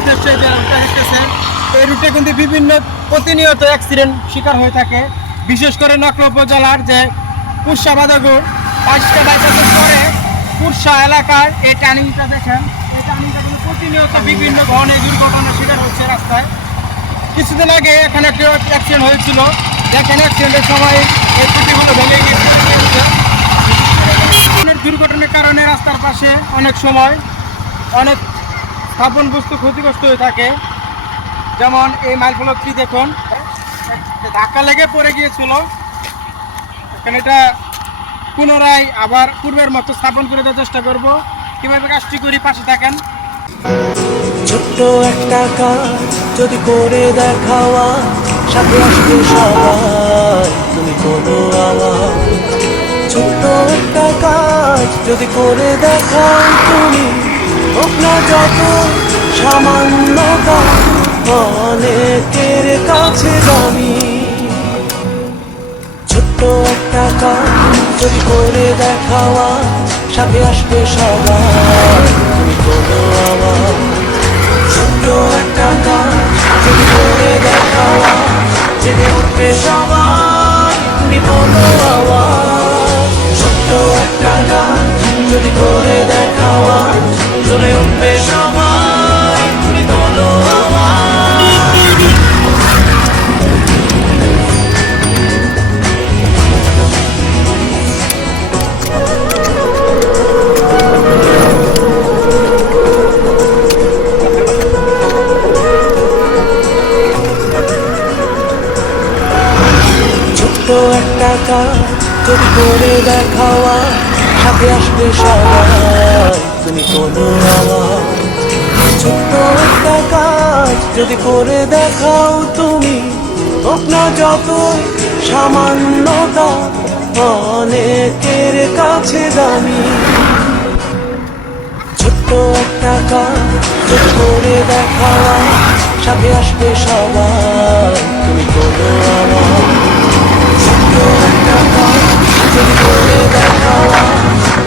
উদ্দেশ্যে যে রুটটা দেখতেছেন, এই রুটে কিন্তু বিভিন্ন প্রতিনিয়ত অ্যাক্সিডেন্ট শিকার হয়ে থাকে। বিশেষ করে নকলা উপজেলার যে পুরসা বাদাগুড় পাঁচটা বাইপাসের পরে পুরসা এলাকার এই টার্নিংটা দেখেন, এই টার্নিংটা কিন্তু প্রতিনিয়ত বিভিন্ন ধরনের দুর্ঘটনার শিকার হচ্ছে রাস্তায়। কিছুদিন আগে এখানে একটা অ্যাক্সিডেন্ট হয়েছিল, যেখানে অ্যাক্সিডেন্টের সময় এই খুঁটিগুলো ভেঙে গিয়েছে। দুর্ঘটনার কারণে রাস্তার পাশে অনেক সময় অনেক স্থাপন বস্তু ক্ষতিগ্রস্ত হয়ে থাকে। যেমন এই মাইল ফলকটি দেখুন, ধাক্কা লেগে পড়ে গিয়েছিল। এখানে এটা পুনরায় আবার পূর্বের মতো স্থাপন করে দেওয়ার চেষ্টা করব। কিভাবে কাজটি করি, পাশে থাকেন। ছোট্ট একটা কাজ যদি করে দেখাওয়া, সাথে আসবে সবাই, তুমি কোনো আওয়াজ। ছোট্ট একটা কাজ যদি করে দেখাও তুমি, হোক না যত সামান্যতা, অনেকের কাছে দামি। ছোট্ট একটা কাজ যদি করে দেখাওয়া, সাথে আসবে সবাই, তুমি কোনো আওয়াজ। ছোট্ট একটা কাজ যদি করে দেখাওয়া, জেনে উঠবে সবাই, তুমি কোনো আওয়াজ। ছোট্ট একটা কাজ যদি করে দেখাওয়া, জেনে উঠবে সবাই, তুমি কোনো আওয়াজ। একটা কাজ যদি করে দেখাওয়া, সাথে আসবে সবাই, তুমি কোনো আওয়াজ। ছোট্ট একটা কাজ যদি করে দেখাও তুমি, হোক না যতই সামান্যতা, অনেকের কাছে দামি। ছোট্ট একটা কাজ যদি করে দেখাওয়া, সাথে আসবে সবাই, তুমি কোনো আওয়াজ। যদি করে দেখাওয়া,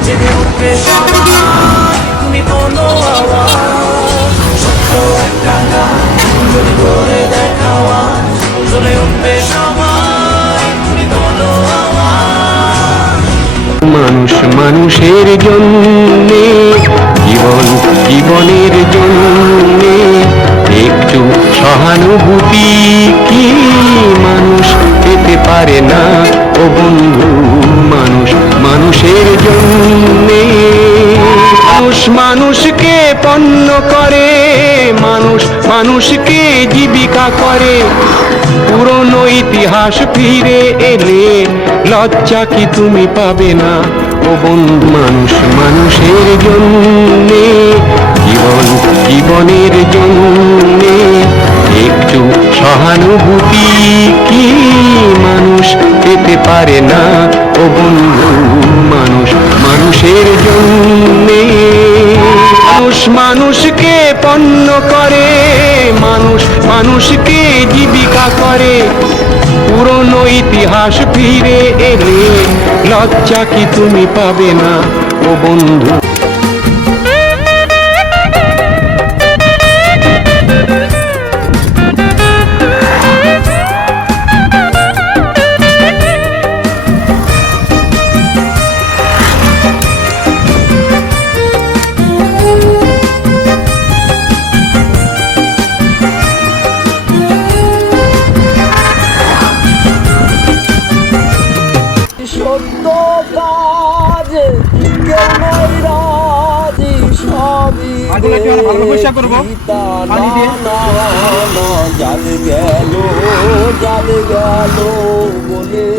জেনে উঠবে সবাই, তুমি কোনো আওয়াজ। ছোট্ট একটা গান যদি করে দেখাওয়া, জ্বলে উঠবে সবাই, তুমি কোনো আওয়াজ। মানুষ মানুষের জন্যে, জীবন জীবনের জন্যে, একটু সহানুভূতি কি মানুষ পেতে পারে না? ও বন্ধু, মানুষ মানুষের জন্যে। মানুষ মানুষকে পণ্য করে, মানুষ মানুষকে জীবিকা করে। পুরনো ইতিহাস ফিরে এলে লজ্জা কি তুমি পাবে না? ও বন্ধু, মানুষ মানুষের জন্যে, জীবন জীবনের জন্যে, একটু সহানুভূতি কি মানুষ পেতে পারে না? ও বন্ধু, মানুষ মানুষের জন্যে। মানুষ মানুষকে পণ্য করে, মানুষ মানুষকে জীবিকা করে। পুরনো ইতিহাস ফিরে এলে লজ্জা কি তুমি পাবে না? ও বন্ধু, সত্য কাজ কেউ নাই রাজি, সবই জাল গেল জাল গেল বলে,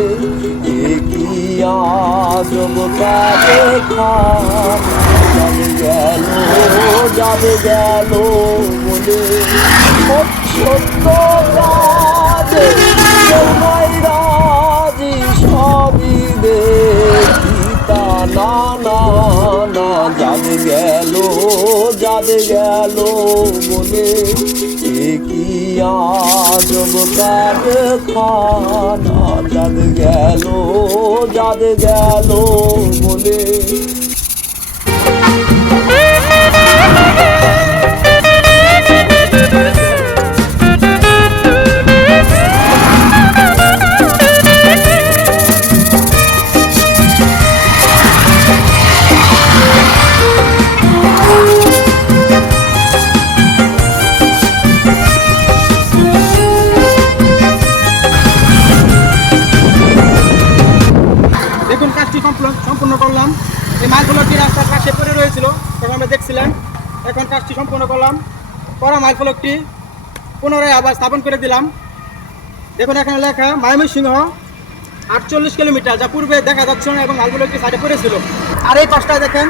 কি আজব কাজে খান। জাল গেল জাল গেল বলে, সত্য কাজ কেউ নাই রাজি, সবই দেখি তা না না না। জাল গেল জাল গেল বলে, কি আজব কারখানা। জাল গেল জাল গেল বলে। কাজটি সম্পন্ন করলাম। করা মাইল ফলকটি পুনরায় আবার স্থাপন করে দিলাম। দেখুন এখানে লেখা ময়মনসিংহ 48 কিলোমিটার, যা পূর্বে দেখা যাচ্ছে না এবং মাইল ফলকটি সাইডে পড়েছিল। আর এই পাশটায় দেখেন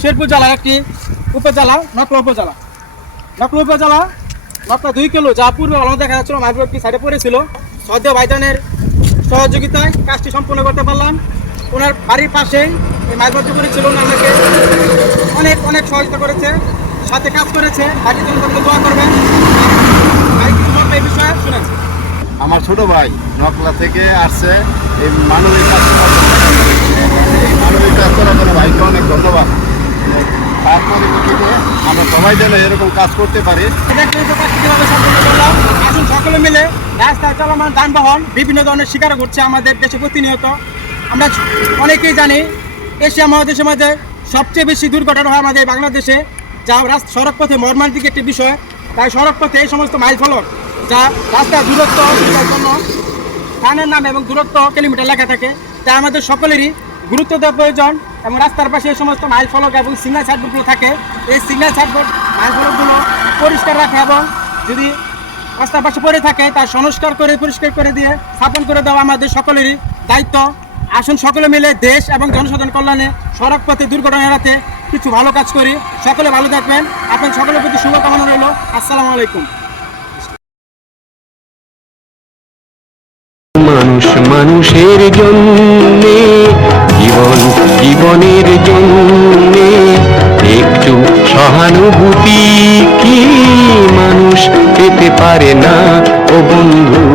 শেরপুর জেলার একটি উপজেলা, নকলা উপজেলা। নকলা উপজেলা নকলা 2 কিলো, যা পূর্বে ভালো দেখা যাচ্ছিল, মাইল ফলকটি সাইডে পড়েছিল। সদ্য ভাইজানের সহযোগিতায় কাজটি সম্পন্ন করতে পারলাম। ওনার বাড়ির পাশেই এই মাইল ফলকটি করেছিল, আমাকে অনেক অনেক সহযোগিতা করেছে, সাথে কাজ করেছে। বাকির জন্য আপনারা দোয়া করবেন। ভাই কিছু বলবে এই বিষয়ে শুনেন। আমার ছোট ভাই নকলা থেকে আসছে এই মানবিক কাজ এই মানবিক কাজ করার জন্য ভাইকে অনেক ধন্যবাদ। তার পরিপ্রেক্ষিতে আমরা সবাই যেন এরকম কাজ করতে পারি। দেখলেন তো কাজটি কীভাবে সম্পন্ন করলাম। আসুন সকলে মিলে রাস্তায় চলমান যানবাহন বিভিন্ন ধরনের শিকার ঘটছে আমাদের দেশে প্রতিনিয়ত। আমরা অনেকেই জানি এশিয়া মহাদেশের মধ্যে সবচেয়ে বেশি দুর্ঘটনা হয় আমাদের বাংলাদেশে, যা সড়ক পথে মর্মান্তিক একটি বিষয়। তাই সড়ক পথে এই সমস্ত মাইল ফলক, যা রাস্তার দূরত্ব জন্য স্থানের নাম এবং দূরত্ব কিলোমিটার লেখা থাকে, তা আমাদের সকলেরই গুরুত্ব দেওয়া প্রয়োজন। এবং রাস্তার পাশে এই সমস্ত মাইল ফলক এবং সিগন্যাল সাইনবোর্ডগুলো থাকে, এই সিগন্যাল সাইনবোর্ড মাইল ফলকগুলো পরিষ্কার রাখা এবং যদি রাস্তার পাশে পড়ে থাকে তা সংস্কার করে পরিষ্কার করে দিয়ে স্থাপন করে দেওয়া আমাদের সকলেরই দায়িত্ব। আসুন সকলে মিলে দেশ এবং জনসাধারণ কল্যাণে সড়ক পথে দুর্ঘটনা এড়াতে কিছু ভালো কাজ করি। সকলে ভালো থাকবেন। আপনার সকলের প্রতি শুভকামনা রইল। আসসালামু আলাইকুম। মানুষ মানুষের জন্যে, জীবন জীবনের জন্যে একটু সহানুভূতি কি মানুষ পেতে পারে না ও বন্ধু?